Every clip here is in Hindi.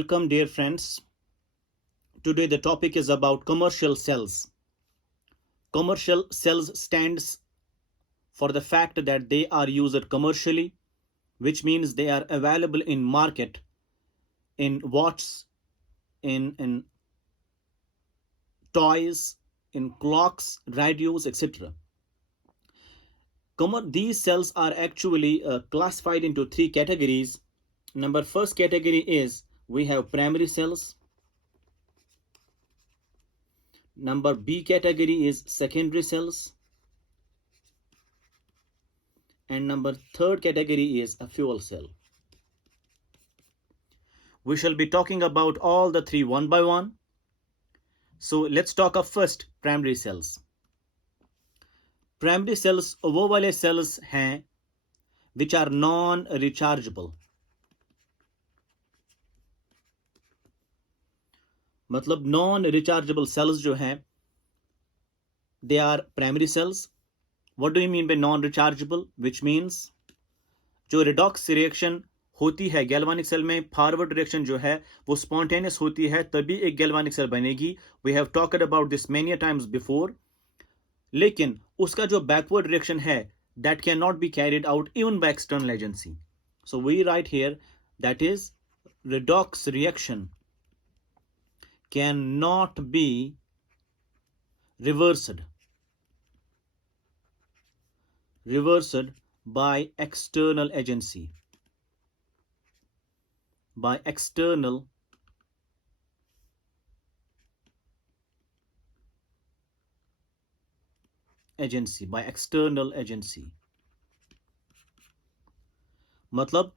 Welcome, dear friends. Today the topic is about commercial cells. Commercial cells stands for the fact that they are used commercially, which means they are available in market in watts, in toys, in clocks, radios, etc. These cells are actually classified into three categories. First category is we have primary cells. Number B category is secondary cells. And number third category is a fuel cell. We shall be talking about all the three one by one. So let's talk of first primary cells. Primary cells वो वाले cells हैं which are non-rechargeable. मतलब non-rechargeable cells जो हैं they are primary cells. What do you mean by non-rechargeable? Which means जो redox reaction होती है गैल्वानिक सेल में, फॉरवर्ड रिएक्शन जो है वो स्पॉन्टेनियस होती है, तभी एक गैल्वानिक सेल बनेगी. We have talked about this many times before. लेकिन उसका जो बैकवर्ड रिएक्शन है that can not be carried out even by external agency. So we write here that is redox reaction cannot be reversed by external agency. By external agency. मतलब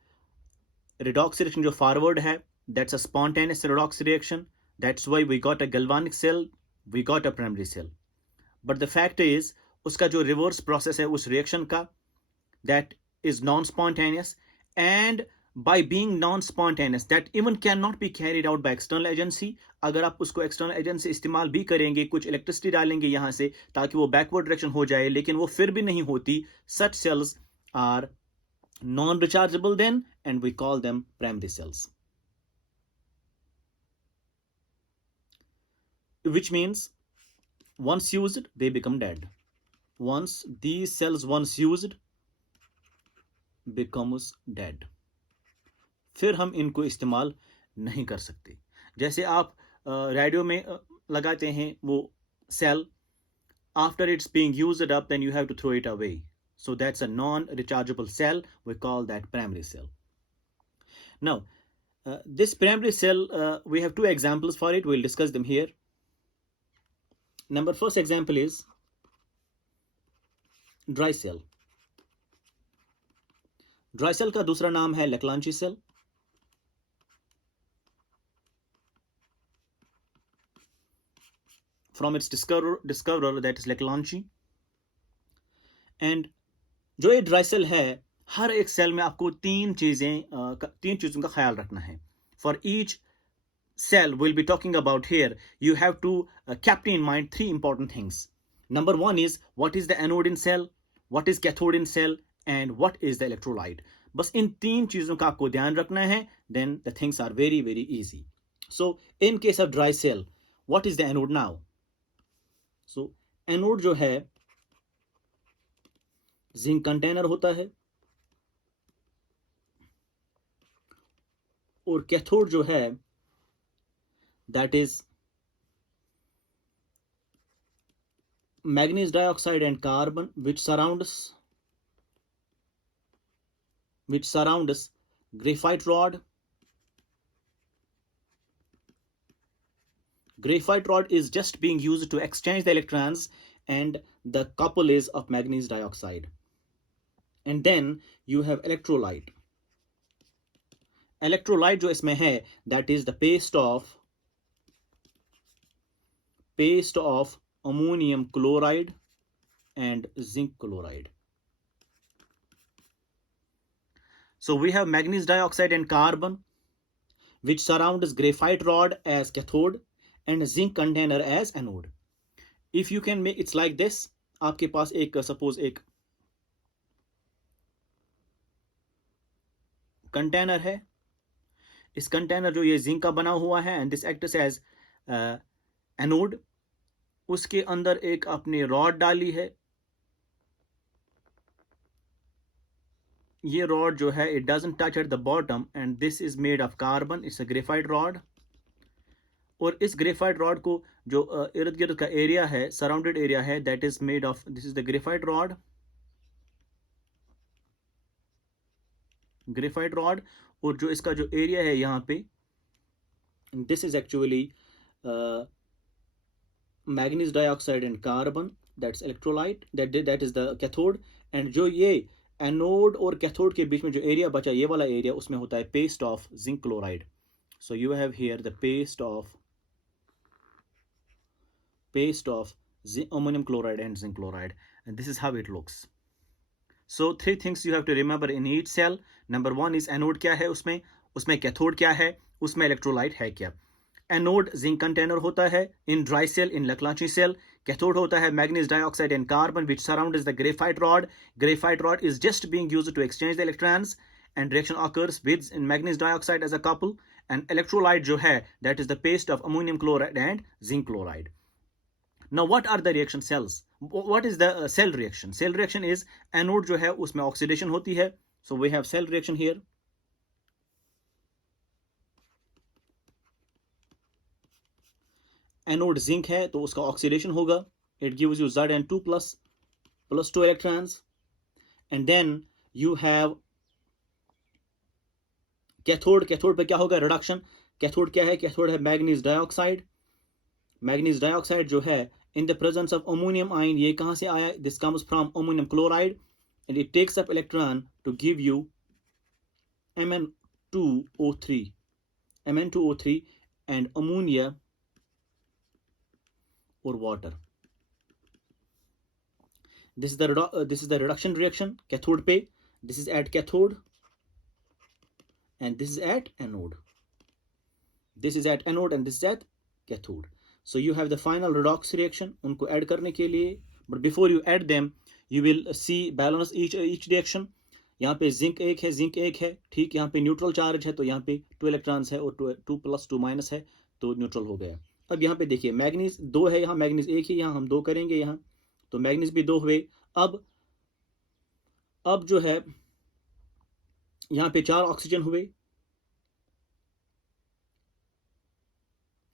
redox reaction जो forward है that's a spontaneous redox reaction. That's why we got a galvanic cell, we got a primary cell. But the fact is उसका जो reverse process है उस reaction का that is non-spontaneous, and by being non-spontaneous that even cannot be carried out by external agency. अगर आप उसको external agency इस्तेमाल भी करेंगे, कुछ electricity डालेंगे यहाँ से ताकि वो backward direction हो जाए, लेकिन वो फिर भी नहीं होती. Such cells are non-rechargeable then, and we call them primary cells. Which means once used they become dead. Once these cells once used becomes dead. फिर हम इनको इस्तेमाल नहीं कर सकते. जैसे आप रेडियो में लगाते हैं वो cell, after it's being used up then you have to throw it away. So that's a non-rechargeable cell. We call that primary cell. Now this primary cell we have two examples for it. We'll discuss them here. First example is dry cell. Dry cell का दूसरा नाम है Leclanche cell. From its discoverer that is Leclanche. And जो ये ड्राई सेल है, हर एक सेल में आपको तीन चीजों का ख्याल रखना है. For each cell we'll be talking about here, you have to keep in mind three important things. Number one is what is the anode in cell, what is cathode in cell, and what is the electrolyte. बस इन तीन चीजों का आपको ध्यान रखना है, then the things are very very easy. So in case of dry cell, what is the anode now? So anode जो है जिंक कंटेनर होता है, और कैथोड जो है that is manganese dioxide and carbon which surrounds graphite rod. Graphite rod is just being used to exchange the electrons, and the couple is of manganese dioxide. And then you have electrolyte. Electrolyte जो इसमें है that is the paste of ammonium chloride and zinc chloride. So we have manganese dioxide and carbon which surrounds graphite rod as cathode and zinc container as anode. If you can make it's like this, आपके पास एक suppose एक कंटेनर है, इस कंटेनर जो ये जिंक का बना हुआ है and this acts as anode, उसके अंदर एक आपने रॉड डाली है। ये रॉड जो है it doesn't touch at the bottom and this is made of carbon, it's a graphite rod. और इस ग्रेफाइट रॉड को जो इर्द गिर्द का एरिया है, सराउंडेड एरिया है, that is made of, this is the graphite rod, graphite rod. और जो इसका जो एरिया है यहाँ पे, this is actually manganese dioxide and carbon, that's electrolyte, that is the cathode. And जो ये एनोड और कैथोड के बीच में जो एरिया बचा, ये वाला एरिया, उसमें होता है paste of zinc chloride. So you have here the paste of ammonium chloride and zinc chloride, and this is how it looks. So three things you have to remember in each cell. Number one is anode क्या है, उसमें कैथोड क्या है, उसमें इलेक्ट्रोलाइट है क्या। एनोड जिंक कंटेनर होता है in dry cell, in Leclanche cell. Cathode होता है manganese dioxide and carbon which surrounds the graphite rod. Graphite rod is just being used to exchange the electrons and reaction occurs with in manganese dioxide as a couple, and electrolyte जो है that is the paste of ammonium chloride and zinc chloride. Now what are the reaction cells? What is the cell reaction? Cell reaction is anode जो है उसमें oxidation होती है. So we have cell reaction here. Anode zinc है तो उसका oxidation होगा. It gives you Zn2 plus 2 electrons. And then you have cathode. Cathode पे क्या होगा, रिडक्शन. कैथोड क्या है, कैथोड है मैग्नीज डाइऑक्साइड. मैग्नीज डाइऑक्साइड जो है in the presence of ammonium ion, ये कहां से आया, this comes from ammonium chloride and it takes up electron to give you Mn2O3 Mn2O3 and ammonia or water. This is the reduction reaction cathode पे. This is at cathode and this is at anode. This is at anode and this is at cathode. So you have the final redox reaction. उनको add करने के लिए, but before you add them, you will see balance each reaction. यहाँ पे जिंक एक है, ठीक. यहाँ पे न्यूट्रल चार्ज है तो यहाँ पे 2 इलेक्ट्रॉन्स है और 2 + 2 - है तो न्यूट्रल हो गया. अब यहाँ पे देखिए मैग्नीज 2 है, यहाँ मैग्नीज 1 ही, यहाँ हम 2 करेंगे, यहाँ तो मैग्नीज भी 2 हुए. अब जो है यहाँ पे 4 ऑक्सीजन हुए.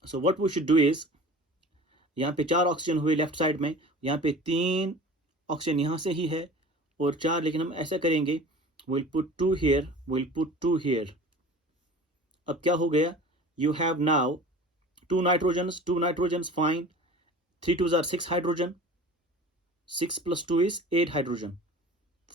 So what we should do is, यहाँ पे 4 ऑक्सीजन हुए लेफ्ट साइड में, यहाँ पे 3 ऑक्सीजन यहाँ से ही है और 4, लेकिन हम ऐसा करेंगे, we'll put 2 here, we'll put 2 here. अब क्या हो गया, you have now 2 nitrogens, fine. 3 2s are 6 hydrogen, 6 + 2 is 8 hydrogen,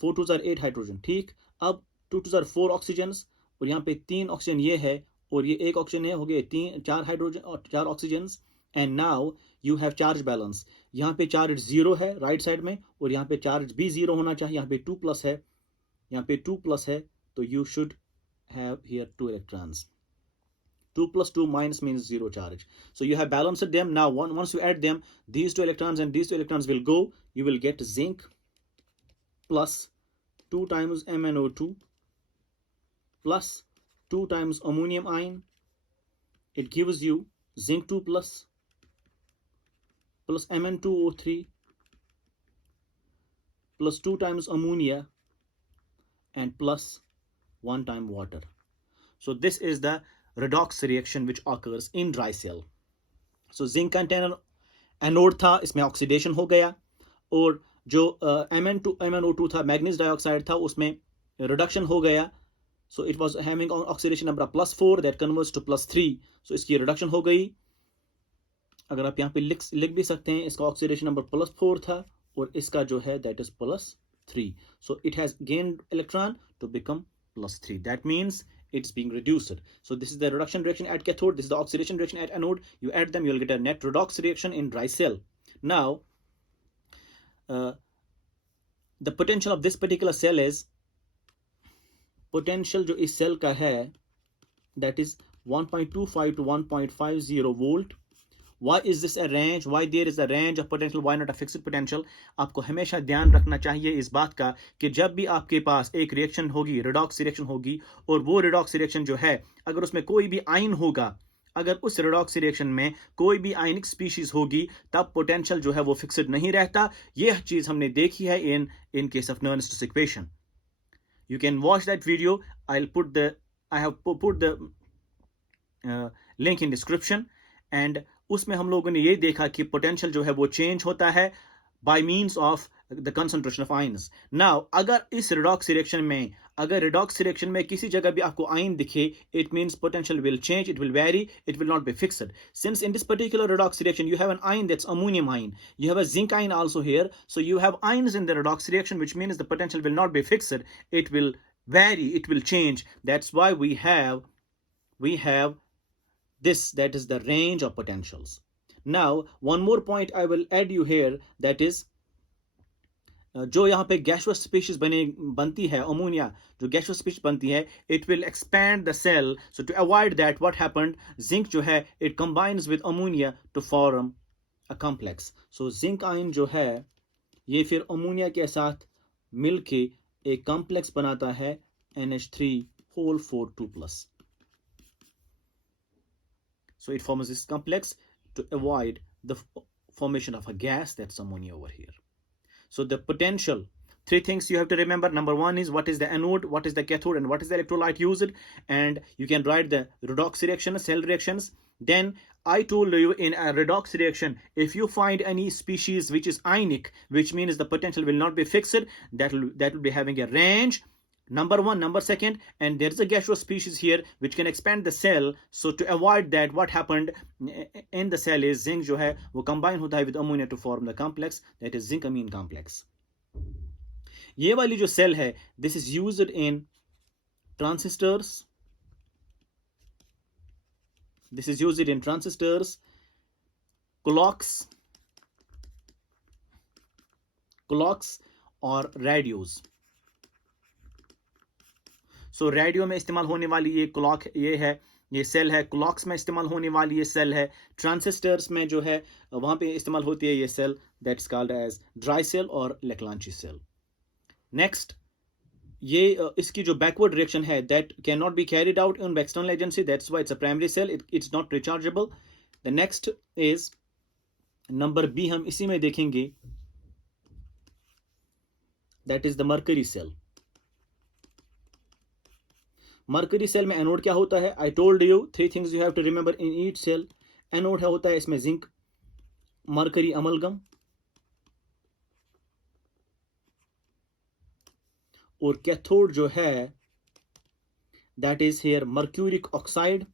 4 2s are 8 hydrogen, ठीक. अब 2 2s are 4 ऑक्सीजन्स और यहाँ पे 3 ऑक्सीजन ये है और ये 1 ऑक्सीजन है, हो गए 4 हाइड्रोजन और 4 oxygens. And now you have charge balance. यहाँ पे चार्ज 0 है राइट साइड में और यहाँ पे चार्ज भी 0 होना चाहिए. यहाँ पे 2+ है, यहाँ पे 2+ है, तो you should have here 2 electrons. 2 + 2 - means 0 charge. So you have balanced them. Now once you add them, these 2 electrons and these 2 electrons will go. You will get zinc plus 2 times MnO2 plus 2 times ammonium ion. It gives you zinc 2 plus Mn2O3 plus 2 times ammonia and plus 1 time water. So this is the redox reaction which occurs in dry cell. So zinc container anode था, इसमें ऑक्सीडेशन हो गया और जो MnO2 था, मैग्नीज डाइऑक्साइड था, उसमें रिडक्शन हो गया. So it was having oxidation number +4 that converts to +3. So इसकी रिडक्शन हो गई. अगर आप यहाँ पे लिख भी सकते हैं, इसका ऑक्सीडेशन नंबर +4 था और इसका जो है that is +3. So it has gained electron to become +3. That means it's being reduced. So this is the reduction reaction at cathode. This is the oxidation reaction at anode. You add them, you will get a net redox reaction in dry cell. Now, the potential of this particular cell is, potential जो इस सेल का है that is 1.25 to 1.50 volt. Why is this a range? Why there is a range of potential? Why not a fixed potential? आपको हमेशा ध्यान रखना चाहिए इस बात का कि जब भी आपके पास एक रिएक्शन होगी, रिडॉक्स रिएक्शन होगी, और वो रिडॉक्स रिएक्शन जो है, अगर उसमें कोई भी आयन होगा, अगर उस रिडॉक्स रिएक्शन में कोई भी आयनिक स्पीशीज होगी, तब पोटेंशियल जो है वो फिक्स्ड नहीं रहता. यह चीज हमने देखी है in case of Nernst's equation. You can watch that video. I have put the link in description. And उसमें हम लोगों ने ये देखा कि पोटेंशियल जो है वो चेंज होता है by means of the concentration of ions. Now, अगर इस redox reaction में, अगर redox reaction में किसी जगह भी आपको ion दिखे, it means potential will change, it will vary, it will not be fixed. Since in this particular redox reaction you have an ion that's ammonium ion, you have a zinc ion also here, so you have ions in the redox reaction, which means the potential will not be fixed, it will vary, it will change. That's why we have this, that is the range of potentials. Now, one more point I will add you here, that is जो यहाँ पे गैशियस स्पीशीज बनती है, अमोनिया जो गैशियस स्पीशीज बनती है, it will expand the cell. So to avoid that, what happened, zinc जो है, it combines with ammonia to form a complex. So zinc ion जो है, ये फिर अमोनिया के साथ मिलके एक कॉम्प्लेक्स बनाता है, NH3 2+. So it forms this complex to avoid the formation of a gas, that's ammonia over here. So the potential, three things you have to remember. Number one is what is the anode, what is the cathode, and what is the electrolyte used. And you can write the redox reaction, cell reactions. Then I told you in a redox reaction, if you find any species which is ionic, which means the potential will not be fixed, that will be having a range. Number one. Number second, and there is a gaseous species here which can expand the cell. So to avoid that, what happened in the cell is zinc जो है वो combine होता है with ammonia to form the complex, that is zinc amine complex. ये वाली जो cell है, this is used in transistors. This is used in transistors, clocks और radios. सो रेडियो में इस्तेमाल होने वाली ये क्लॉक, ये है, ये सेल है. क्लॉक्स में इस्तेमाल होने वाली ये सेल है. ट्रांसिस्टर्स में जो है वहाँ पे इस्तेमाल होती है ये cell, that's called as dry cell और लेक्लांची सेल. नेक्स्ट, ये इसकी जो बैकवर्ड रिएक्शन है, that can not be carried out in external agency, that's why it's a primary cell, it's not rechargeable. The next is number B, हम इसी में देखेंगे, दैट इज द मर्करी सेल. मर्करी सेल में एनोड क्या होता है? I told you three things you have to remember in each cell. Anode है होता है इसमें जिंक मर्करी अमलगम, और कैथोड जो है that is here mercuric oxide.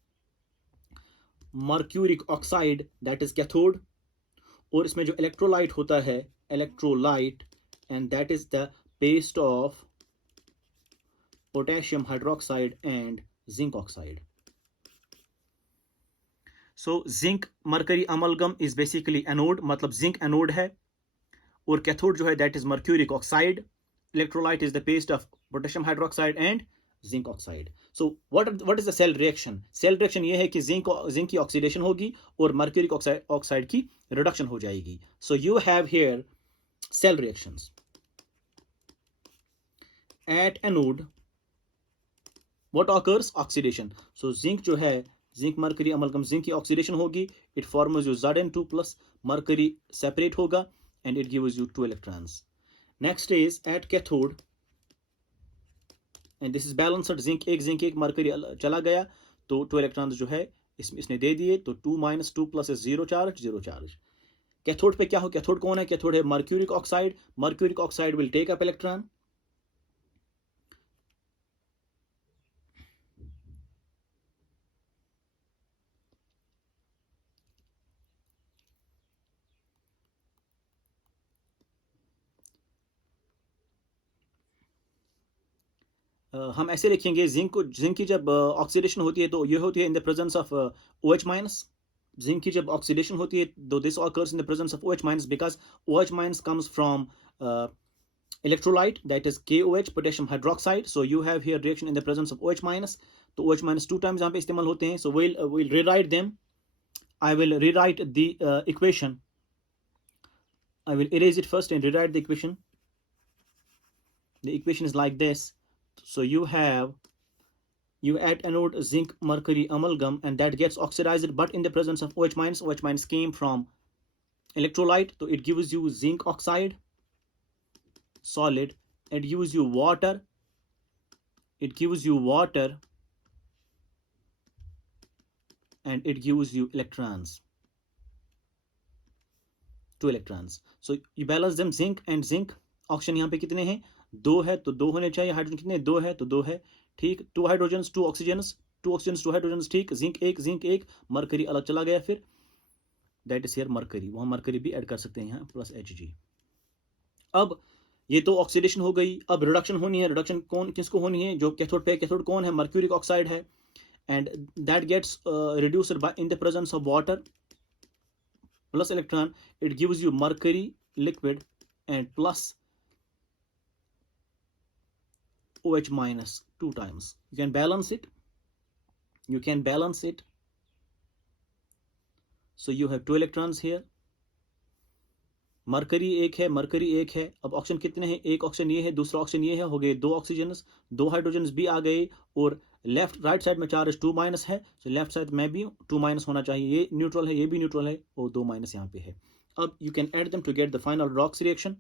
Mercuric oxide that is cathode. और इसमें जो इलेक्ट्रोलाइट होता है, electrolyte, and that is the paste of potassium hydroxide and zinc oxide. So zinc mercury amalgam is basically anode, मतलब zinc anode है, और cathode जो है that is mercuric oxide. Electrolyte is the paste of potassium hydroxide and zinc oxide. So what is the cell reaction? Cell reaction ये है कि zinc की oxidation होगी और mercuric oxide की reduction हो जाएगी. So you have here cell reactions. At anode what occurs? Oxidation. So zinc जो है, zinc mercury amalgam, zinc की oxidation होगी, it forms you Zn2+, mercury separate होगा, and it gives you 2 electrons. Next is at cathode, and this is balanced zinc, एक mercury चला गया, तो 2 electrons जो है इसने दे दिए, तो 2 - 2+ is 0 charge. कैथोड पे क्या हो? कैथोड कौन है? कैथोड है mercuric oxide. Mercuric oxide will take up electron. हम ऐसे लिखेंगे, जिंक की जब ऑक्सीडेशन होती है तो ये होती है in the presence of OH-. Zinc की जब ऑक्सीडेशन होती है तो this occurs in the presence of OH-, because OH- comes from electrolyte, that is KOH, potassium hydroxide. So you have here reaction in the presence of OH-. तो OH- 2 times यहाँ पे इस्तेमाल होते हैं. So we'll rewrite them. I will rewrite the equation. I will erase it first and rewrite the equation. The equation is like this. So you add anode zinc mercury amalgam, and that gets oxidized, but in the presence of OH minus. OH minus came from electrolyte, so it gives you zinc oxide solid. It gives you water. It gives you water, and it gives you electrons. 2 electrons. So you balance them, zinc and zinc. Oxygen यहाँ पे कितने हैं? 2 है, तो 2 होने चाहिए. हाइड्रोजन कितने? 2 है, तो 2 है. ठीक. 2 हाइड्रोजन्स 2 ऑक्सीजन्स, 2 ऑक्सीजन्स 2 हाइड्रोजन्स. ठीक. जिंक एक मरकरी अलग चला गया. फिर दैट इज हियर मरकरी. वहाँ मरकरी भी ऐड कर सकते हैं यहाँ, प्लस Hg. अब ये तो ऑक्सीडेशन हो गई. अब रिडक्शन होनी है. रिडक्शन कौन किसको होनी है? जो कैथोड पे. कैथोड कौन है? मर्क्यूरिक ऑक्साइड है, and that gets reduced by in the presence of water plus electron. It gives you mercury liquid and plus OH minus 2 times. You can balance it. So you have 2 electrons here. Mercury एक है. अब ऑक्सीजन कितने हैं? एक ऑक्सीजन ये है, दूसरा ऑक्सीजन ये है. हो गए 2 ऑक्सीजन. 2 हाइड्रोजन भी आ गए. और लेफ्ट राइट साइड में चार्ज 2 माइनस है, तो लेफ्ट साइड में भी 2 माइनस होना चाहिए. ये न्यूट्रल है, ये भी न्यूट्रल है, और 2 माइनस यहाँ पे है. अब you can add them to get the final redox reaction.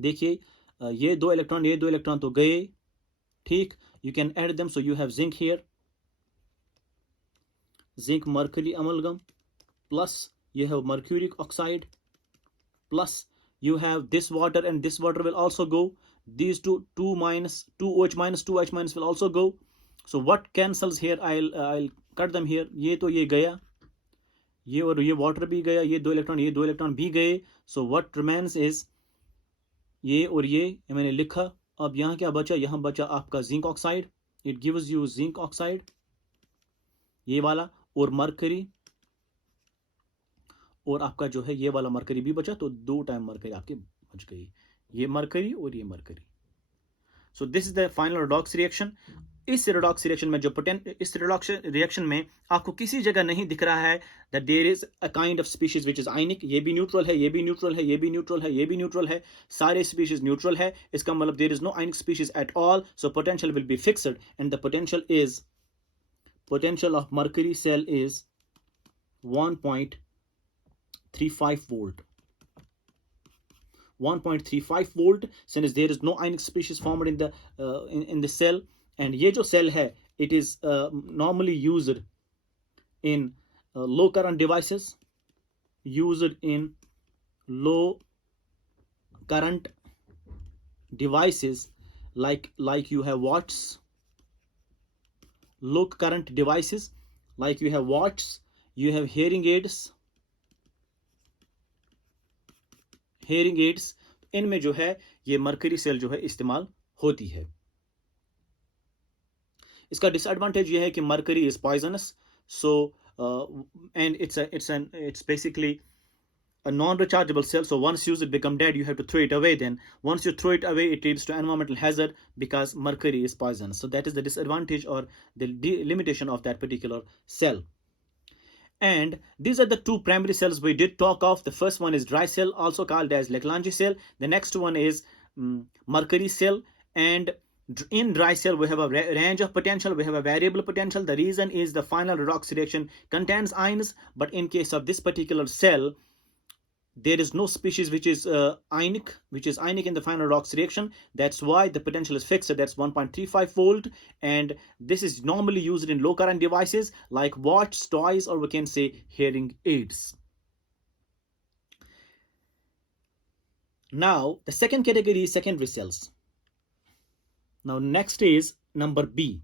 देखिए, ये 2 इलेक्ट्रॉन तो गए. ठीक. You can add them. So you have zinc here, zinc mercury amalgam, plus you have mercuric oxide, plus you have this water, and this water will also go. These two OH minus will also go. So what cancels here? I'll cut them here. ये तो ये गया, ये और ये water भी गया. ये 2 इलेक्ट्रॉन भी गए. So what remains is ये और ये मैंने लिखा. अब यहाँ क्या बचा? यहाँ बचा आपका zinc oxide. It gives you zinc oxide, ये वाला, और मरकरी, और आपका जो है ये वाला मरकरी भी बचा. तो 2 टाइम मरकरी आपके बच गई. ये मरकरी और ये mercury. So this is the final redox reaction. इस रिडॉक्स रिएक्शन में इस रिडॉक्स रिएक्शन में आपको किसी जगह नहीं दिख रहा है that there is a kind of species which is ionic. ये भी न्यूट्रल है, ये भी न्यूट्रल है, ये भी न्यूट्रल है, ये भी न्यूट्रल है. सारे स्पीशीज न्यूट्रल है. इसका मतलब there is no ionic species at all. So potential will be fixed, and the potential of mercury cell is 1.35 volt. 1.35 volt, since there is no ionic species formed in the in the cell. And ये जो cell है, it is normally used in low current devices, used in low current devices, like you have watts. Low current devices, like you have watts, you have hearing aids. इनमें जो है ये मरकरी सेल जो है इस्तेमाल होती है. इसका डिसएडवांटेज ये है कि mercury is poisonous. So and it's basically a non-rechargeable cell. So once used, it become dead. You have to throw it away. Then once you throw it away, it leads to environmental hazard because mercury is poison. So that is the disadvantage or the limitation of that particular cell. And these are the 2 primary cells we did talk of. The first one is dry cell, also called as Leclanche cell. The next one is mercury cell. And in dry cell, we have a range of potential. We have a variable potential. The reason is the final redox reaction contains ions, but in case of this particular cell, there is no species which is ionic in the final redox reaction. That's why the potential is fixed. That's 1.35 volt, and this is normally used in low current devices like watch, toys, or we can say hearing aids. Now the second category is secondary cells. Now next is number B,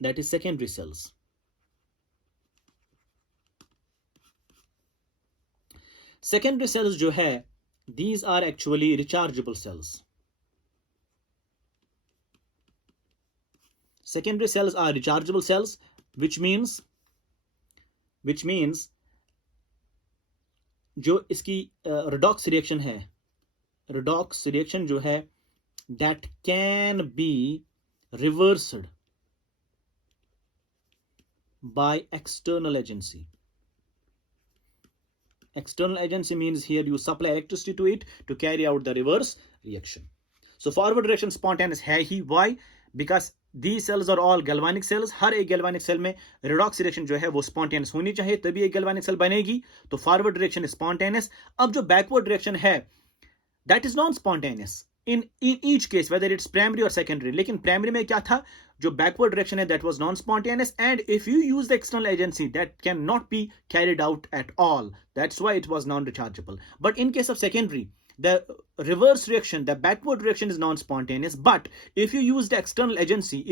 that is secondary cells. Secondary cells जो है, these are actually rechargeable cells. Secondary cells are rechargeable cells, which means जो इसकी redox reaction है, redox reaction जो है, that can be reversed by external agency. External agency means here you supply electricity to it to carry out the reverse reaction. So forward reaction spontaneous है ही. Why? Because these cells are all galvanic cells. हर एक galvanic cell में redox reaction जो है वो spontaneous होनी चाहिए, तभी एक galvanic cell बनेगी. तो forward reaction is spontaneous. अब जो backward reaction है that is non-spontaneous in each case, whether it's primary or secondary. लेकिन primary में क्या था, जो backward reaction है that was non-spontaneous, and if you use the external agency that cannot be carried out at all. That's why it was non-rechargeable. But in case of secondary, the reverse reaction, the backward reaction is non-spontaneous, but if you use the external agency,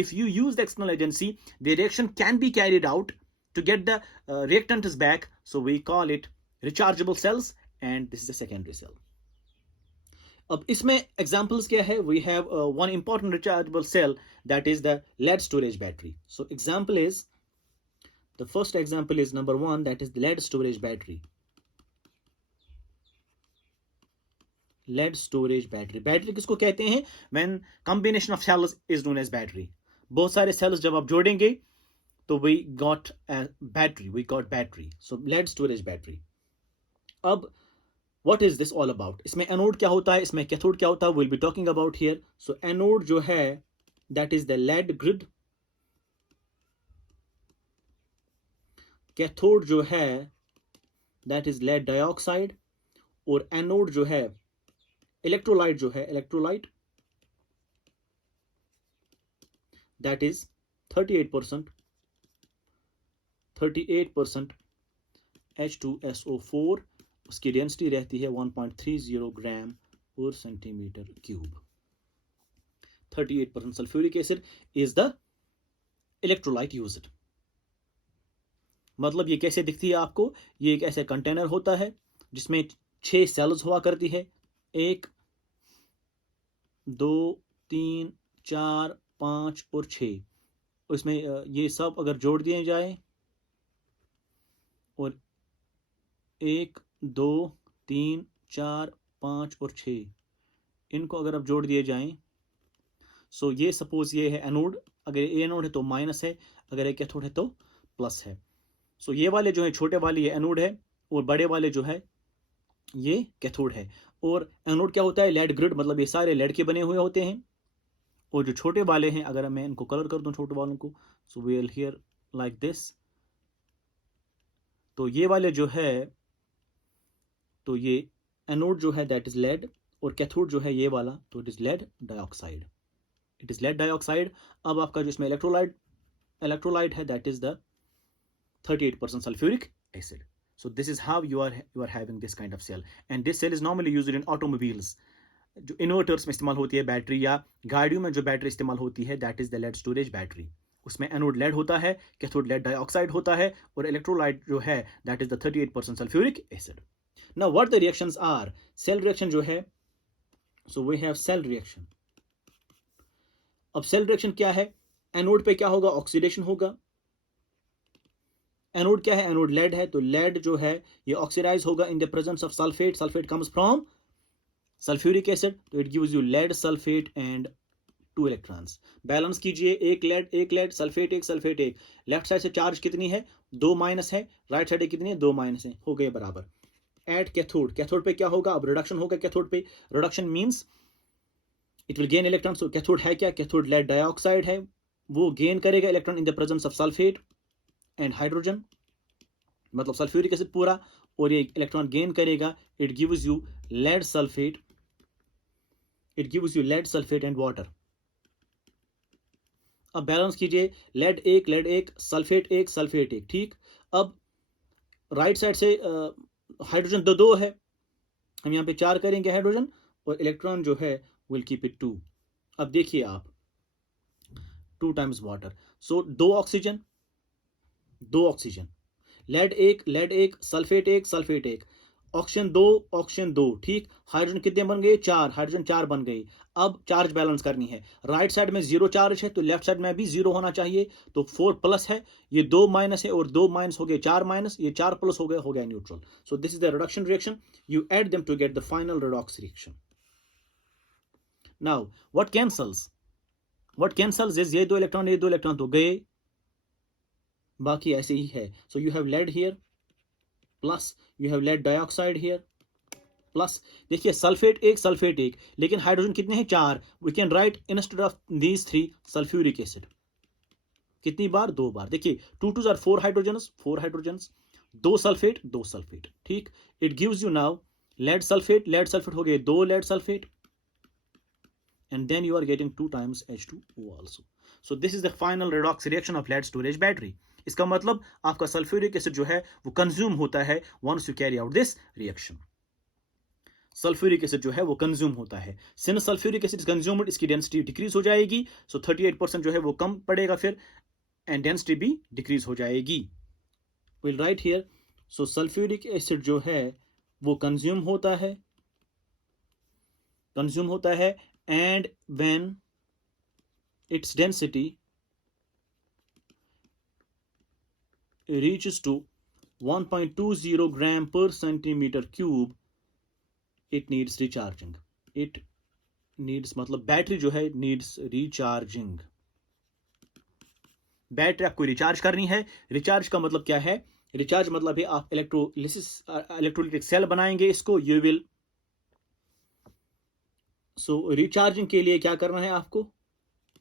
the reaction can be carried out to get the reactants back. So we call it rechargeable cells, and this is the secondary cell. अब इसमें examples क्या है? We have one important rechargeable cell, that is the lead storage battery. So the first example is number 1, that is the lead storage battery. Lead storage battery. Battery किसको कहते हैं? When combination of cells is known as battery. बहुत सारे cells जब आप जोड़ेंगे तो we got battery. So lead storage battery. अब what is this all about? इसमें एनोड क्या होता है, इसमें कैथोड क्या होता है, we'll be talking about here. So anode जो है that is the lead grid. Cathode जो है that is lead dioxide. और एनोड जो है इलेक्ट्रोलाइट that is 38% H2SO4. उसकी डेंसिटी रहती है 1.30 ग्राम पर centimetre cube. 38% sulphuric acid is the electrolyte used. मतलब ये कैसे दिखती है आपको? ये एक ऐसे कंटेनर होता है जिसमें 6 सेल्स हुआ करती है. 1 2 3 4 5 और 6. उसमें ये सब अगर जोड़ दिए जाए और 1 2 3 4 5 और 6 इनको अगर आप जोड़ दिए जाएं, सो ये सपोज ये है एनोड. अगर ये एनोड है तो माइनस है, अगर ये कैथोड है तो प्लस है. सो ये वाले जो है छोटे वाले ये एनोड है और बड़े वाले जो है ये कैथोड है. और एनोड क्या होता है? लेड ग्रिड, मतलब ये सारे लेड के बने हुए होते हैं. और जो छोटे वाले हैं, अगर मैं इनको कलर कर दूं छोटे वालों को, so we will here like this. तो ये वाले जो है, तो ये एनोड जो है दैट इज लेड, और कैथोड जो है ये वाला, तो इट इज लेड डाइऑक्साइड. अब आपका जो इसमें इलेक्ट्रोलाइट है that is the 38% sulphuric acid. So this is how you are having this kind of cell, and this cell is normally used in automobiles. जो इन्वर्टर्स में इस्तेमाल होती है बैटरी, या गाड़ियों में जो बैटरी इस्तेमाल होती है that is the lead storage battery. उसमें एनोड लेड होता है, कैथोड लेड डाइऑक्साइड होता है, और इलेक्ट्रोलाइट जो है that is the 38% sulphuric acid. Now what the reactions are? Cell reaction जो है, so we have cell reaction. अब सेल रिएक्शन क्या है? एनोड पे क्या होगा? ऑक्सीडेशन होगा. एनोड क्या है? एनोड लेड है, तो लेड जो है ये ऑक्सीडाइज होगा in the presence of sulphate. Sulphate comes from sulphuric acid, तो it gives you lead sulphate and 2 electrons. Balance कीजिए, एक लेड सल्फेट एक. लेफ्ट साइड से चार्ज कितनी है? 2 माइनस है. राइट साइड कितनी है? 2 माइनस है. हो गए बराबर. एट कैथोड पे क्या होगा? अब रिडक्शन होगा कैथोड पे. Reduction means it will gain electron. So cathode है क्या? कैथोड लेड डाइऑक्साइड है, वो गेन करेगा electron in the presence of sulphate and hydrogen, मतलब सल्फ्यूरिक एसिड पूरा, और ये इलेक्ट्रॉन गेन करेगा. It gives you lead sulphate and water. अब बैलेंस कीजिए, लेड एक सल्फेट एक. ठीक. अब राइट साइड से हाइड्रोजन 2 है, हम यहां पे 4 करेंगे हाइड्रोजन, और इलेक्ट्रॉन जो है विल कीप इट 2. अब देखिए आप, 2 टाइम्स वाटर, सो 2 ऑक्सीजन. लेड एक सल्फेट एक. ऑक्सीजन 2. ठीक. हाइड्रोजन कितने बन गए? 4. हाइड्रोजन 4 बन गए. अब चार्ज बैलेंस करनी है. राइट साइड में 0 चार्ज है, तो लेफ्ट साइड में भी 0 होना चाहिए. तो 4 प्लस है, ये 2 माइनस है, और 2 माइनस हो गए 4 माइनस, ये 4 प्लस हो गया neutral. So this is the reduction reaction. You add them to get the final redox reaction. Now what cancels is ये दो इलेक्ट्रॉन तो गए, बाकी ऐसे ही है. So you have lead here plus, you have lead dioxide here plus. देखिए सल्फेट एक, लेकिन हाइड्रोजन कितने हैं? 4. We can write instead of these 3 sulphuric acid. कितनी बार? 2 बार. देखिए 2 2 आर 4 हाइड्रोजन्स, 2 सल्फेट. ठीक. It gives you now lead sulphate हो गए 2 lead sulphate, and then you are getting 2 times H2O also. So this is the final redox reaction of lead storage battery. इसका मतलब आपका सल्फ्यूरिक एसिड जो है वो कंज्यूम होता है once you carry out this reaction. Sulphuric acid जो है वो कंज्यूम होता है. सिंस सल्फ्यूरिक एसिड कंज्यूम्ड, इसकी डेंसिटी डिक्रीज हो जाएगी. सो 38% जो है वो कम पड़ेगा फिर, एंड डेंसिटी भी डिक्रीज हो जाएगी. Will write here. So sulphuric acid जो है वो कंज्यूम होता है, and when its density reaches to 1.20 gram per centimeter cube, it needs recharging. It needs मतलब बैटरी जो है needs recharging. बैटरी आपको रिचार्ज करनी है. रिचार्ज का मतलब क्या है? रिचार्ज मतलब है आप इलेक्ट्रोलिटिक सेल बनाएंगे इसको. यू विल सो रिचार्जिंग के लिए क्या करना है आपको?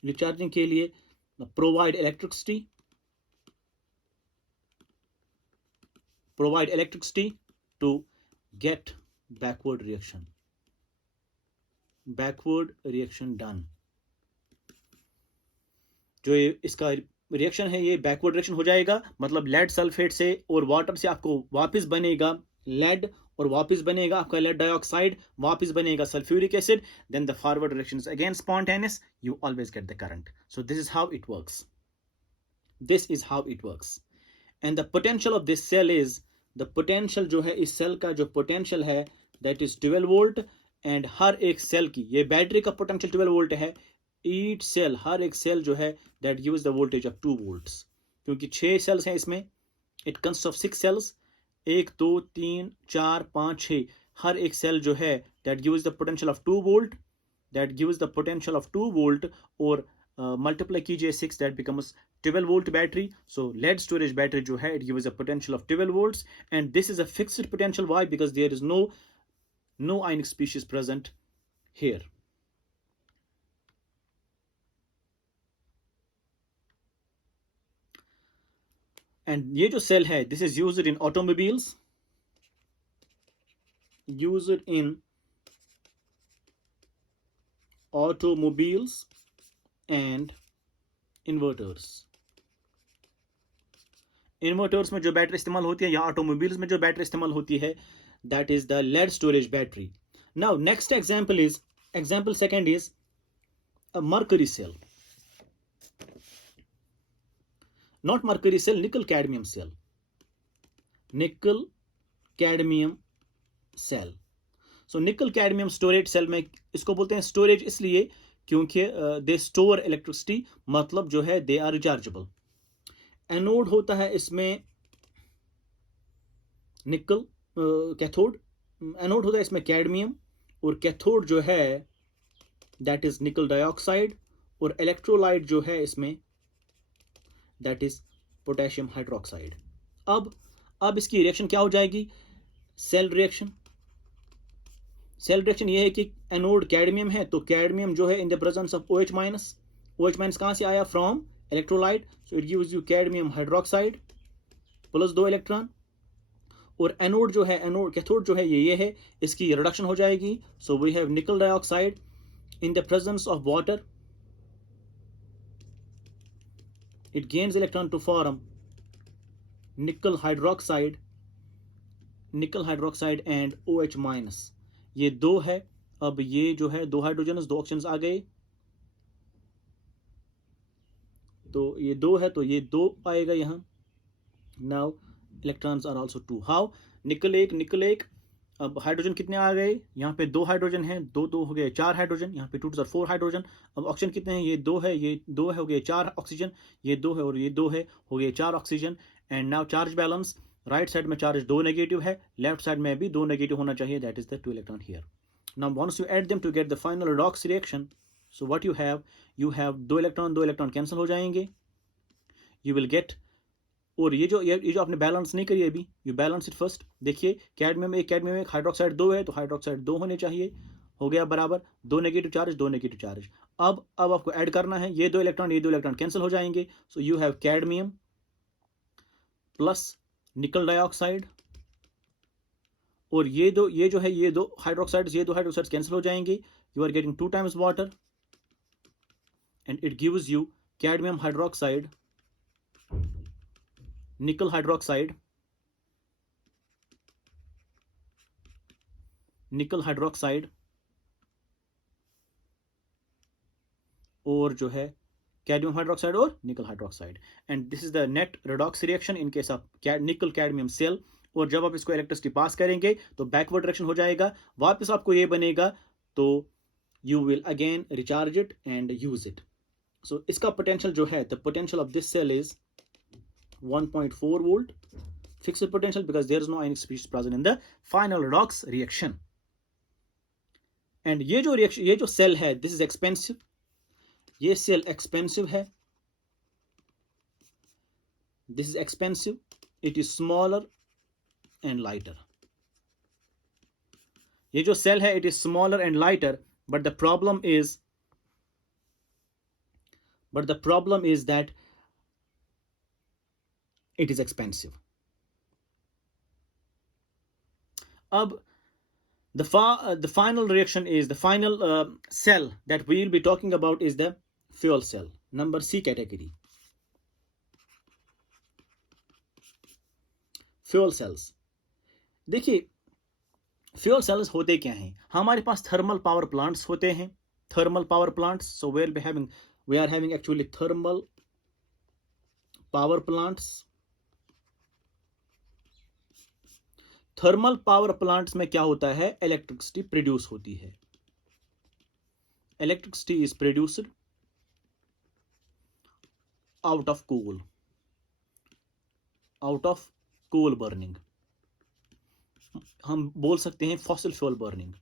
रिचार्जिंग के लिए provide electricity to get backward reaction done. जो इसका रिएक्शन है ये बैकवर्ड रिएक्शन हो जाएगा. मतलब लेड सल्फेट से और वाटर से आपको वापस बनेगा लेड, और वापस बनेगा आपका लेड डाइऑक्साइड, वापस बनेगा sulphuric acid. Then the forward reaction is again spontaneous. You always get the current. So this is how it works. And the potential of this cell is, the potential जो है इस सेल का जो पोटेंशियल है दैट इज 12 वोल्ट. एंड हर एक सेल की, ये बैटरी का पोटेंशियल 12 वोल्ट है. ईच सेल, हर एक सेल जो है that gives the voltage of 2 volts. क्योंकि 6 सेल्स हैं इसमें. It consist of 6 cells. 1 2 3 4 5 6. हर एक सेल जो है that gives the potential of 2 volt. और मल्टीप्लाई कीजिए 6, that becomes 12 volt battery. So lead storage battery जो है it gives a potential of 12 volts. And this is a fixed potential. Why? Because there is no ionic species present here. And ये जो सेल है, this is used in automobiles, and inverters में जो बैटरी इस्तेमाल होती है या ऑटोमोबाइल्स में जो बैटरी इस्तेमाल होती है, that is the lead storage battery. Now next example second is a mercury cell. Not mercury cell, nickel cadmium cell. So nickel cadmium storage cell में इसको बोलते हैं storage इसलिए क्योंकि they store electricity, मतलब जो है they are rechargeable. एनोड होता है इसमें निकल, कैथोड. एनोड होता है इसमें कैडमियम, और कैथोड जो है दैट इज निकल डाइऑक्साइड, और इलेक्ट्रोलाइट जो है इसमें दैट इज पोटेशियम हाइड्रोक्साइड. अब इसकी रिएक्शन क्या हो जाएगी? सेल रिएक्शन ये है कि एनोड कैडमियम है, तो कैडमियम जो है in the presence of OH minus. OH minus कहां से आया? From electrolyte. So it gives you cadmium hydroxide plus 2 electron. और एनोड जो है, कैथोड जो है ये है, इसकी रिडक्शन हो जाएगी. So we have nickel dioxide in the presence of water. It gains electron to form nickel hydroxide and OH minus. ये 2 है. अब ये जो है 2 हाइड्रोजन, 2 ऑक्सीजन आ गए, तो ये 2 है, तो ये 2 आएगा यहां. Now electrons are also 2. How? Nickel एक. अब हाइड्रोजन कितने आ गए? यहाँ पे 2 हाइड्रोजन हैं, 2 हो गए 4 हाइड्रोजन. यहाँ पे 2 2 4 हाइड्रोजन. अब ऑक्सीजन कितने हैं? ये 2 है, हो गए 4 ऑक्सीजन. ये 2 है और ये 2 है, हो गए 4 oxygen. And now charge balance. Right side में चार्ज 2 नेगेटिव है, लेफ्ट साइड में भी 2 नेगेटिव होना चाहिए. That is the 2 electron here. Now once you add them to get the final redox reaction, so what you have दो इलेक्ट्रॉन कैंसिल हो जाएंगे, you will get, और ये जो आपने बैलेंस नहीं करी अभी, यू बैलेंस इट फर्स्ट. देखिए कैडमियम एक हाइड्रोक्साइड 2 है, तो हाइड्रोक्साइड 2 होने चाहिए, हो गया बराबर, 2 नेगेटिव चार्ज. अब आपको ऐड करना है, ये दो इलेक्ट्रॉन कैंसिल हो जाएंगे. So you have cadmium plus nickel dioxide, और ये दो हाइड्रोक्साइड्स कैंसिल हो जाएंगे. You are getting 2 times water, and it gives you cadmium hydroxide, nickel hydroxide, और जो है कैडमियम हाइड्रोक्साइड और nickel hydroxide. And this is the net redox reaction in case of nickel cadmium cell. और जब आप इसको इलेक्ट्रिसिटी पास करेंगे तो बैकवर्ड डायरेक्शन हो जाएगा, वापस आपको ये बनेगा, तो you will again recharge it and use it. So इसका पोटेंशियल जो है, the potential of this cell is 1.4 volt fixed potential, because there is no ionic species present in the final redox reaction. And ये जो सेल है, this is expensive, ये सेल expensive है, this is expensive, it is smaller and lighter. ये जो सेल है, it is smaller and lighter, but the problem is that it is expensive. Ab the final reaction is the final cell that we will be talking about is the fuel cell, number C category. Fuel cells. देखिए फ्यूल सेल्स होते क्या हैं, हमारे पास थर्मल पावर प्लांट्स होते हैं, thermal power plants. So we are having actually thermal power plants. Thermal power plants में क्या होता है, इलेक्ट्रिसिटी प्रोड्यूस होती है. Electricity is produced out of coal burning. हम बोल सकते हैं फॉसिल फ्यूल बर्निंग.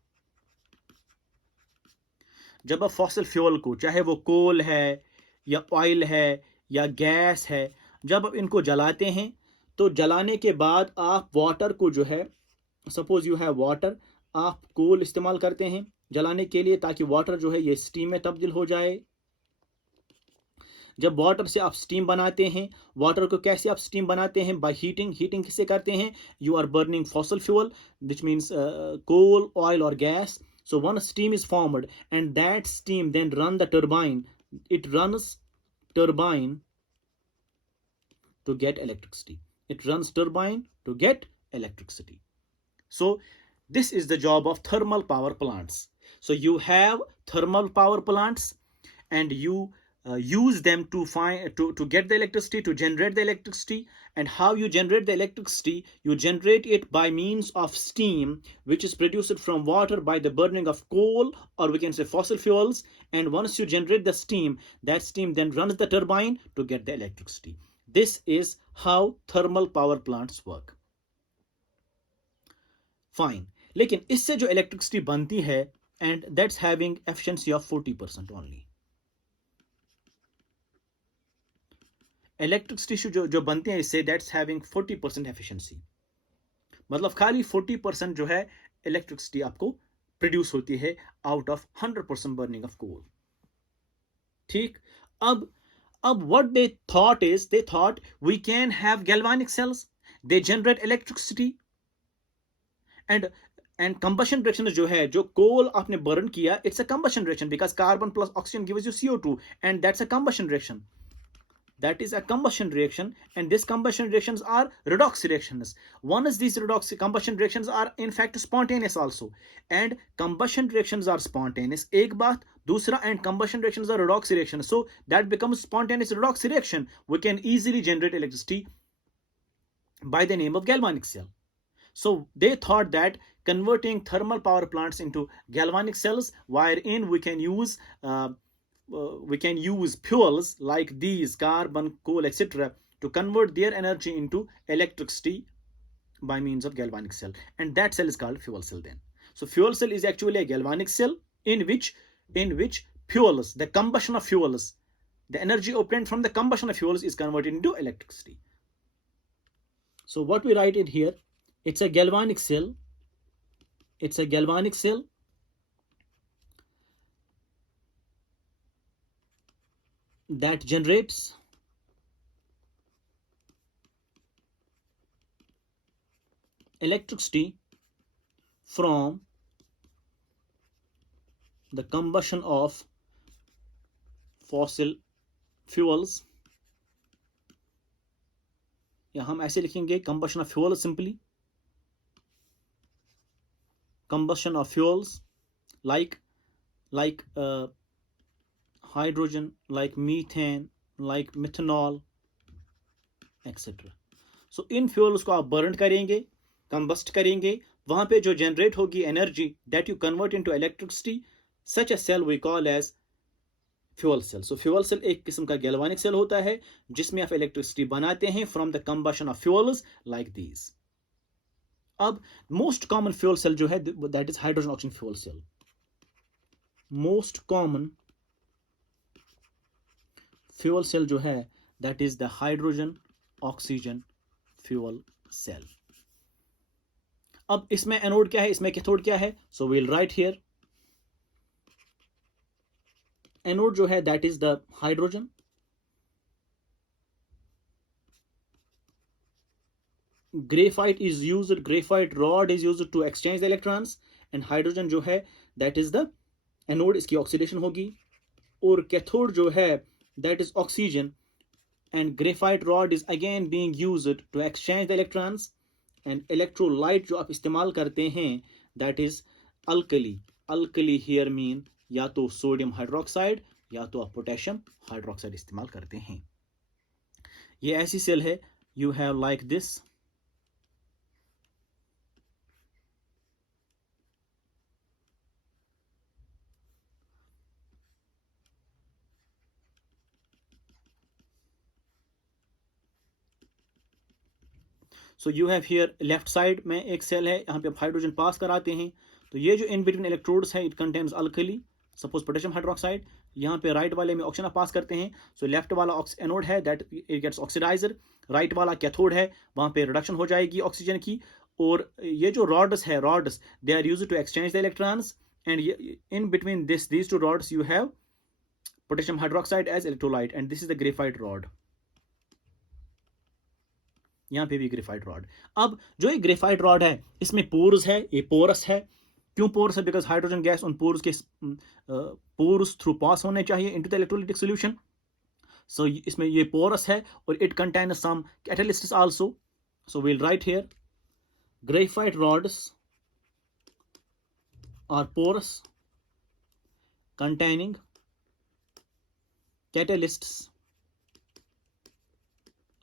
जब आप फॉसिल फ्यूल को, चाहे वो कोल है या ऑयल है या गैस है, जब आप इनको जलाते हैं, तो जलाने के बाद आप वाटर को जो है, सपोज यू हैव वाटर, आप कोल इस्तेमाल करते हैं जलाने के लिए, ताकि वाटर जो है ये स्टीम में तब्दील हो जाए. जब वाटर से आप स्टीम बनाते हैं, वाटर को कैसे आप स्टीम बनाते हैं, बाय हीटिंग किससे करते हैं, you are burning fossil fuel which means coal, oil और gas. So one steam is formed, and that steam then run the turbine. It runs turbine to get electricity. So this is the job of thermal power plants. So you have thermal power plants, and you use them to get the electricity, to generate the electricity. And how you generate the electricity, you generate it by means of steam, which is produced from water by the burning of coal, or we can say fossil fuels. And once you generate the steam, that steam then runs the turbine to get the electricity. This is how thermal power plants work. Fine. लेकिन इससे जो electricity बनती है, and that's having efficiency of 40% only. Electricity जो बनते हैं इससे, दैट्स हैविंग 40% एफिशिएंसी. मतलब खाली 40% जो है इलेक्ट्रिसिटी आपको प्रोड्यूस होती है out of 100% burning of coal. ठीक. अब what they thought we can have galvanic cells, they generate electricity, and combustion reaction जो है, जो कोल आपने बर्न किया, it's a combustion reaction, because carbon plus oxygen gives you CO2, and that's a combustion reaction. That is a combustion reaction, and these combustion reactions are redox reactions. One is these combustion reactions are in fact spontaneous also, and combustion reactions are spontaneous. एक बात. दूसरा, and combustion reactions are redox reactions, so that becomes spontaneous redox reaction. We can easily generate electricity by the name of galvanic cell. So they thought that converting thermal power plants into galvanic cells, wherein we can use fuels like these carbon, coal, etc., to convert their energy into electricity by means of galvanic cell, and that cell is called fuel cell then. So fuel cell is actually a galvanic cell in which fuels, the combustion of fuels, the energy obtained from the combustion of fuels is converted into electricity. So what we write in here, it's a galvanic cell. It's a galvanic cell that generates electricity from the combustion of fossil fuels, या हम ऐसे लिखेंगे combustion of fuels, simply combustion of fuels like hydrogen, like methane, like methanol, etc. So in fuels को आप बर्न करेंगे, कंबस्ट करेंगे, वहां पे जो जनरेट होगी energy that you convert into electricity, such a cell we call as fuel cell. So fuel cell एक किस्म का गैल्वानिक सेल होता है जिसमें आप इलेक्ट्रिसिटी बनाते हैं from the combustion of fuels like these. अब मोस्ट कॉमन फ्यूल सेल जो है that is hydrogen oxygen fuel cell. Most common fuel cell जो है that is the hydrogen oxygen fuel cell. अब इसमें एनोड क्या है, इसमें कैथोड क्या है? So we'll write here anode जो है that is the hydrogen. Graphite is used, graphite rod is used to exchange the electrons, and hydrogen जो है दैट इज द एनोड, इसकी ऑक्सीडेशन होगी. और कैथोड जो है that is oxygen, and graphite rod is again being used to exchange the electrons, and electrolyte जो आप इस्तेमाल करते हैं that is alkali. alkali here mean या तो सोडियम हाइड्रोक्साइड या तो आप पोटेशियम हाइड्रोक्साइड इस्तेमाल करते हैं. ये ऐसी सेल है, you have like this. So you have here left side में एक सेल है, यहाँ पे आप हाइड्रोजन पास कराते हैं, तो ये जो इन बिटवीन इलेक्ट्रोड्स है it contains alkali, suppose potassium hydroxide. यहाँ पे राइट वाले में ऑक्सीजन पास करते हैं, सो लेफ्ट वाला एनोड है that it gets oxidiser, right वाला कैथोड है, वहाँ पे रिडक्शन हो जाएगी ऑक्सीजन की. और ये जो रॉड्स है, rods they are used to exchange the electrons, and in between these two rods you have potassium hydroxide as electrolyte, and this is the graphite rod. यहाँ पे भी ग्रेफाइट रॉड. अब जो ये ग्रेफाइट रॉड है इसमें पोर्स है, ये पोरस है. क्यों पोरस है? बिकॉज हाइड्रोजन गैस उन पोर्स के पोर्स थ्रू पास होने चाहिए into the electrolytic solution. So इसमें ये पोरस है और it contains some catalysts also. So we'll write here graphite rods are porous containing catalysts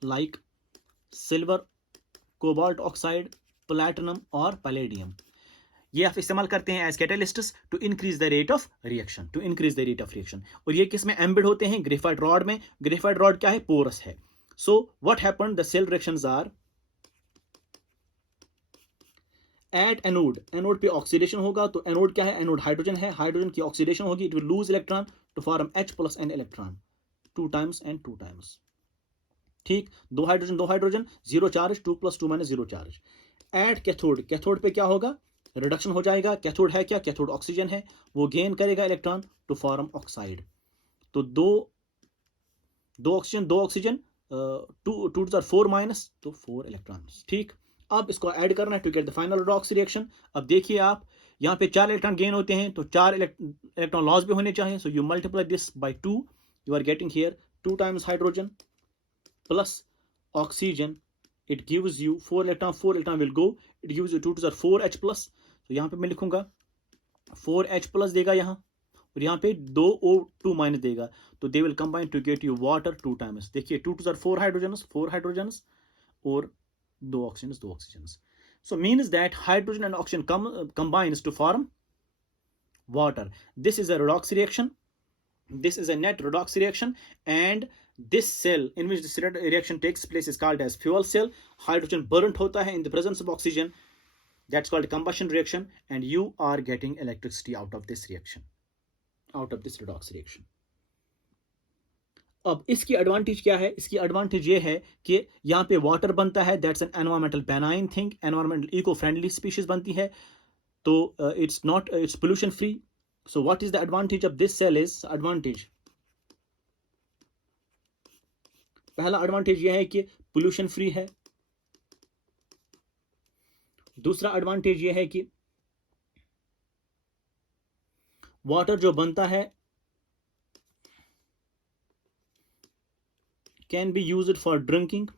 like silver, cobalt oxide, platinum और पैलेडियम. ये आप इस्तेमाल करते हैं as catalysts to increase the rate of reaction, to increase the rate of reaction. और ये किस में एम्बेड होते हैं? ग्रेफाइट रॉड में. ग्रेफाइट रॉड क्या है? पोरस है. So what happened, the cell reactions are at anode. Anode पे ऑक्सीडेशन होगा, तो एनोड क्या है? एनोड हाइड्रोजन है, हाइड्रोजन की ऑक्सीडेशन होगी, it will lose electron to form H plus an electron, 2 times and 2 times. ठीक, 2 hydrogen 0 charge, 2 + 2 - 0 charge. At cathode, cathode पे क्या होगा? रिडक्शन हो जाएगा. कैथोड है क्या? कैथोड ऑक्सीजन है, वो गेन करेगा इलेक्ट्रॉन टू फॉर्म ऑक्साइड. तो दो ऑक्सीजन 2 माइनस, तो 4 इलेक्ट्रॉन्स. ठीक, अब इसको ऐड करना है to get the final redox reaction. अब देखिए आप, यहाँ पे 4 इलेक्ट्रॉन गेन होते हैं, तो 4 इलेक्ट्रॉन लॉस भी होने चाहिए. So you multiply this by 2, you are getting here 2 times hydrogen plus oxygen, it gives you 4 electron will go, it gives you 2 to the 4 H plus. तो यहाँ पे मैं लिखूंगा 4 H plus देगा यहाँ, और यहाँ पे 2 O2 माइनस देगा, तो they will combine to get you water 2 times. देखिए 2 to the 4 हाइड्रोजन्स और 2 oxygens. So means that hydrogen and oxygen combines to form water. This is a redox reaction. This is a net redox reaction, and this cell in which this reaction takes place is called as fuel cell. Hydrogen burnt होता है in the presence of oxygen. That's called combustion reaction, and you are getting electricity out of this reaction, out of this redox reaction. अब इसकी एडवांटेज क्या है? इसकी एडवांटेज ये है कि यहाँ पे वाटर बनता है, that's an environmental benign thing, environmental eco friendly species बनती है, तो it's not, it's pollution free. So what is the advantage of this cell? Is advantage, पहला एडवांटेज ये है कि पोल्यूशन फ्री है. दूसरा एडवांटेज ये है कि वाटर जो बनता है can be used for drinking.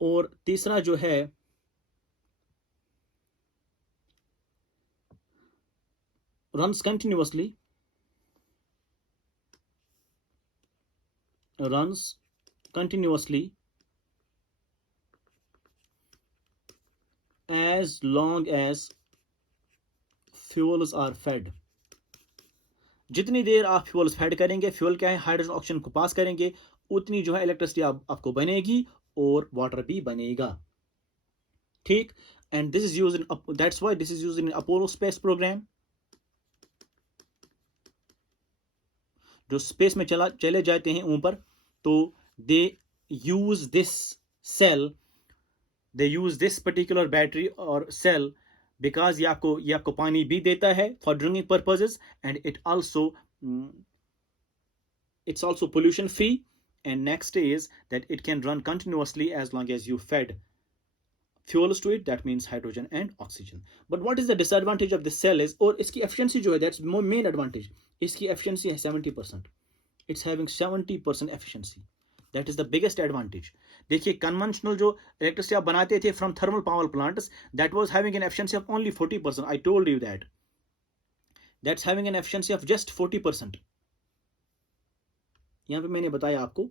और तीसरा जो है runs continuously, as long as fuels are fed. जितनी देर आप फ्यूल्स फेड करेंगे, फ्यूल क्या है, हाइड्रोजन ऑक्सीजन को पास करेंगे, उतनी जो है इलेक्ट्रिसिटी आपको बनेगी और वाटर भी बनेगा. ठीक. And this is used in, that's why this is used in Apollo space programme. जो स्पेस में चले जाते हैं ऊपर, तो they use this cell, they use this particular battery और सेल, बिकॉज ये आपको पानी भी देता है for drinking purposes, and it's also pollution free. And next is that it can run continuously as long as you fed fuels to it, that means hydrogen and oxygen. But what is the disadvantage of this cell is, और इसकी efficiency जो है, that's main advantage, इसकी efficiency है 70%. It's having 70% efficiency. That is the biggest advantage. देखिए conventional जो electricity आप बनाते थे from thermal power plants, that was having an efficiency of only 40%. I told you that. That's having an efficiency of just 40%. यहाँ पे मैंने बताया आपको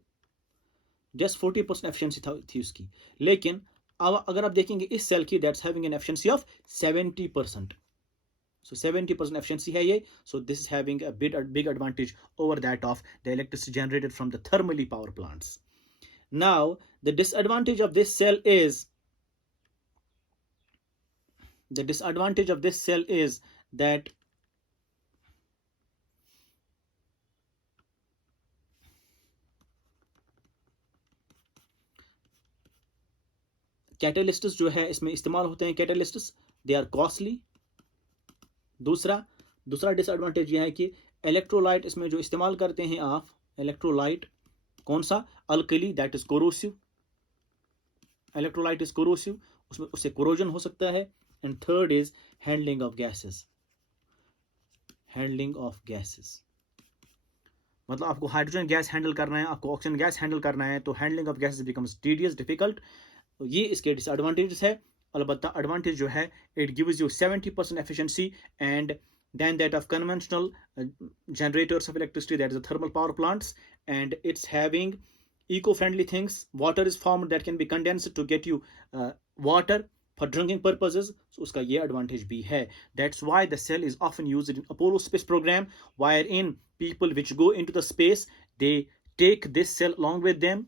जस्ट 40% एफिशिएंसी थी उसकी. लेकिन अब अगर आप देखेंगे इस सेल की, that's having an efficiency of 70%. So 70% efficiency है ये. So this is having a big advantage over that of the electricity generated from the thermally power plants. Now the disadvantage of this cell is that catalysts जो है इसमें इस्तेमाल होते हैं, कैटेलिस्ट्स दे आर कॉस्टली. दूसरा डिसएडवांटेज यह है कि इलेक्ट्रोलाइट इसमें जो इस्तेमाल करते हैं आप, इलेक्ट्रोलाइट कौन सा, alkali, that is corrosive. Electrolyte is corrosive, उसमें उससे कोरोजन हो सकता है. And third is handling of gases. मतलब आपको हाइड्रोजन गैस हैंडल करना है, आपको ऑक्सीजन गैस हैंडल करना है, तो handling of gases becomes tedious, difficult. ये इसके डिसएडवांटेजेस है. अलबत्ता एडवांटेज जो है, it gives you 70% efficiency and then that of conventional generators of electricity, that is the thermal power plants, and it's having eco-friendly things. Water is formed that can be condensed to get you water for drinking purposes. So उसका ये advantage भी है. That's why the cell is often used in Apollo space program, wherein people which go into the space, they take this cell along with them.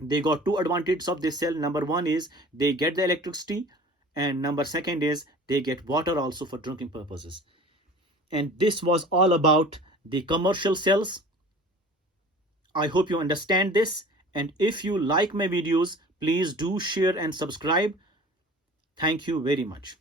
They got two advantages of this cell. Number one is they get the electricity, and number second is they get water also for drinking purposes. And this was all about the commercial cells. I hope you understand this, and if you like my videos, please do share and subscribe. Thank you very much.